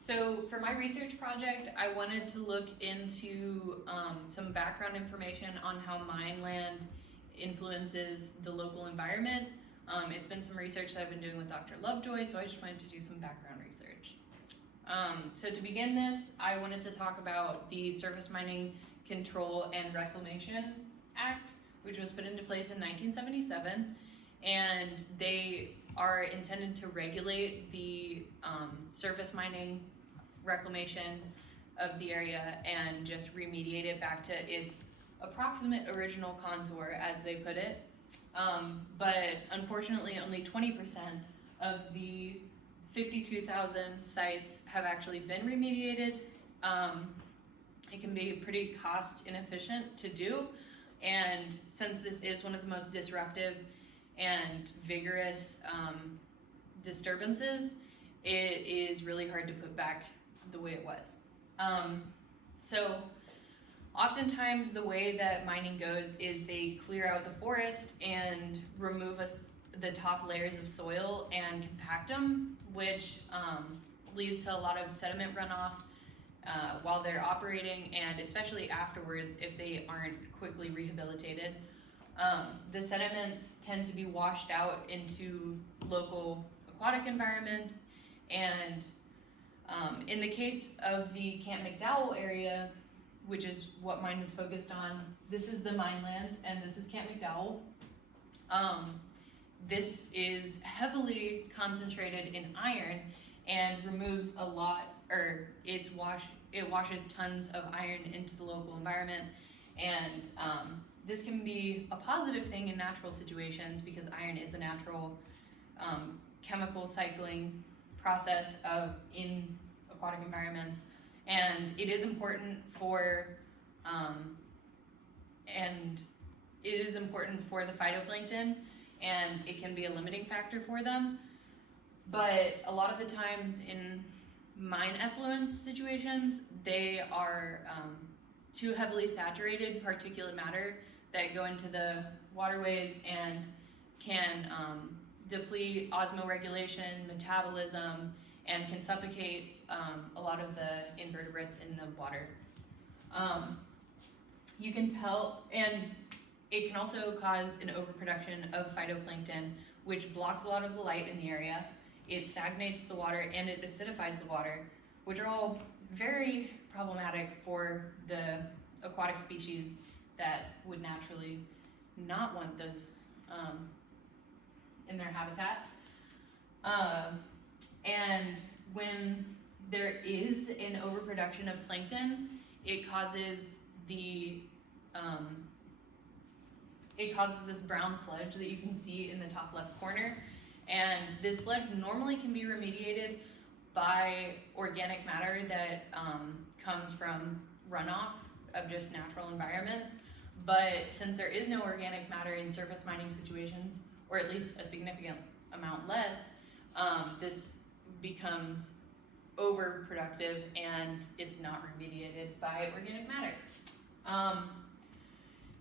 So for my research project, I wanted to look into some background information on how mine land influences the local environment. It's been some research that I've been doing with Dr. Lovejoy, so I just wanted to do some background research. So to begin this, I wanted to talk about the Surface Mining Control and Reclamation Act, which was put into place in 1977, and they are intended to regulate the surface mining reclamation of the area and just remediate it back to its approximate original contour, as they put it. But unfortunately, only 20% of the 52,000 sites have actually been remediated. It can be pretty cost inefficient to do, and since this is one of the most disruptive and vigorous disturbances, it is really hard to put back the way it was. So oftentimes the way that mining goes is they clear out the forest and remove the top layers of soil and compact them, which leads to a lot of sediment runoff while they're operating, and especially afterwards if they aren't quickly rehabilitated. The sediments tend to be washed out into local aquatic environments, and in the case of the Camp McDowell area, which is what mine is focused on, this is the mine land and this is Camp McDowell. This is heavily concentrated in iron and removes a lot, or it washes tons of iron into the local environment, and this can be a positive thing in natural situations because iron is a natural chemical cycling process in aquatic environments, and it is important for the phytoplankton, and it can be a limiting factor for them. But a lot of the times in mine effluence situations, they are too heavily saturated particulate matter that go into the waterways and can deplete osmoregulation, metabolism, and can suffocate a lot of the invertebrates in the water. You can tell, and it can also cause an overproduction of phytoplankton, which blocks a lot of the light in the area. It stagnates the water and it acidifies the water, which are all very problematic for the aquatic species that would naturally not want those in their habitat. And when there is an overproduction of plankton, it causes this brown sludge that you can see in the top left corner. And this sludge normally can be remediated by organic matter that comes from runoff of just natural environments. But since there is no organic matter in surface mining situations, or at least a significant amount less, this becomes overproductive and it's not remediated by organic matter.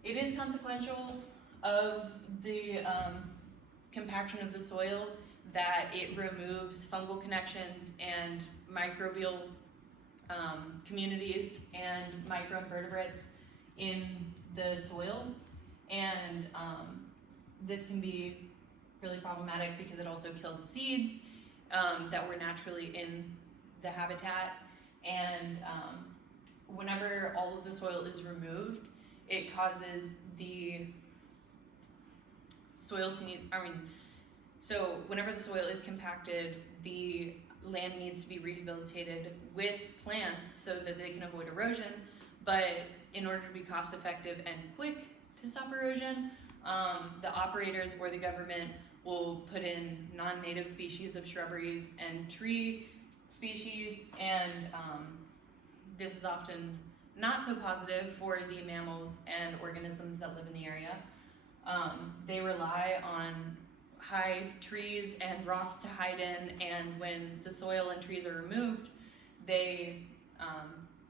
It is consequential of the compaction of the soil that it removes fungal connections and microbial communities and microinvertebrates in the soil, and this can be really problematic because it also kills seeds that were naturally in the habitat, and whenever all of the soil is removed, it causes the soil to need, so whenever the soil is compacted, the land needs to be rehabilitated with plants so that they can avoid erosion. But in order to be cost effective and quick to stop erosion, the operators or the government will put in non-native species of shrubberies and tree species, and this is often not so positive for the mammals and organisms that live in the area. They rely on high trees and rocks to hide in, and when the soil and trees are removed, they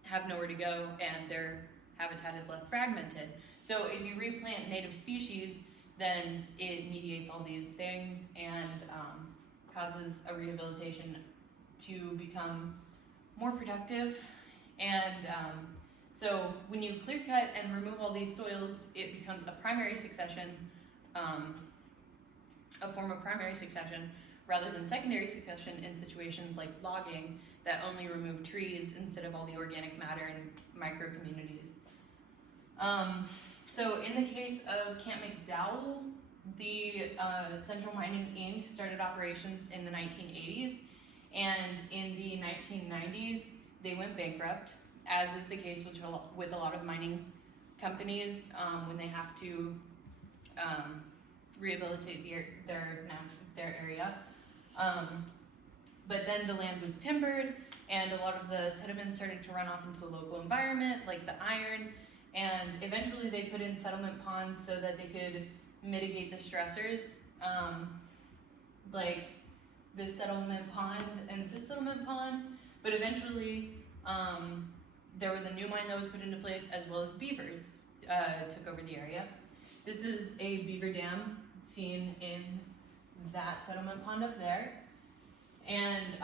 have nowhere to go and their habitat is left fragmented. So if you replant native species, then it mediates all these things and causes a rehabilitation to become more productive. And so when you clear cut and remove all these soils, it becomes a primary succession, a form of primary succession, rather than secondary succession in situations like logging that only remove trees instead of all the organic matter and micro communities. So in the case of Camp McDowell, the Central Mining Inc. started operations in the 1980s, and in the 1990s they went bankrupt, as is the case with a lot of mining companies when they have to rehabilitate their area. But then the land was timbered, and a lot of the sediments started to run off into the local environment, like the iron, and eventually they put in settlement ponds so that they could mitigate the stressors, like this settlement pond and this settlement pond. But eventually there was a new mine that was put into place, as well as beavers took over the area. This is a beaver dam seen in that settlement pond up there. And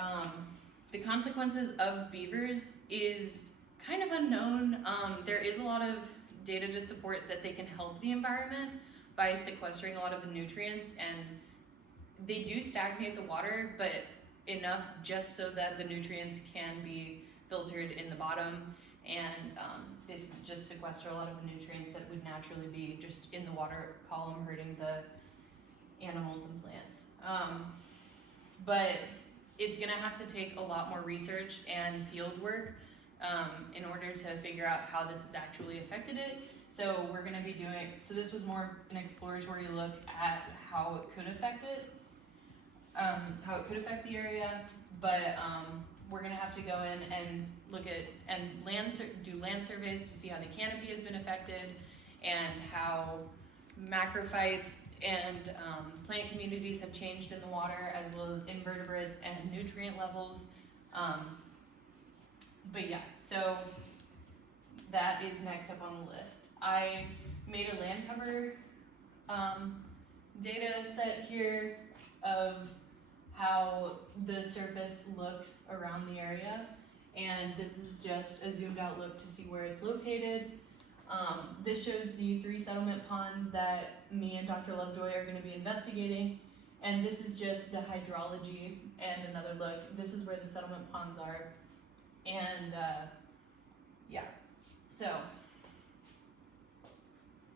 the consequences of beavers is kind of unknown. There is a lot of data to support that they can help the environment by sequestering a lot of the nutrients, and they do stagnate the water, but enough just so that the nutrients can be filtered in the bottom, and they just sequester a lot of the nutrients that would naturally be just in the water column, hurting the animals and plants. But it's gonna have to take a lot more research and field work in order to figure out how this has actually affected it. So we're gonna be doing, so this was more an exploratory look at how it could affect it, how it could affect the area, but we're gonna have to go in and look at, and do land surveys to see how the canopy has been affected, and how macrophytes and plant communities have changed in the water, as well as invertebrates and nutrient levels. But yeah, so that is next up on the list. I made a land cover data set here of how the surface looks around the area, and this is just a zoomed out look to see where it's located. This shows the 3 settlement ponds that me and Dr. Lovejoy are going to be investigating, and this is just the hydrology and another look. This is where the settlement ponds are, and yeah, so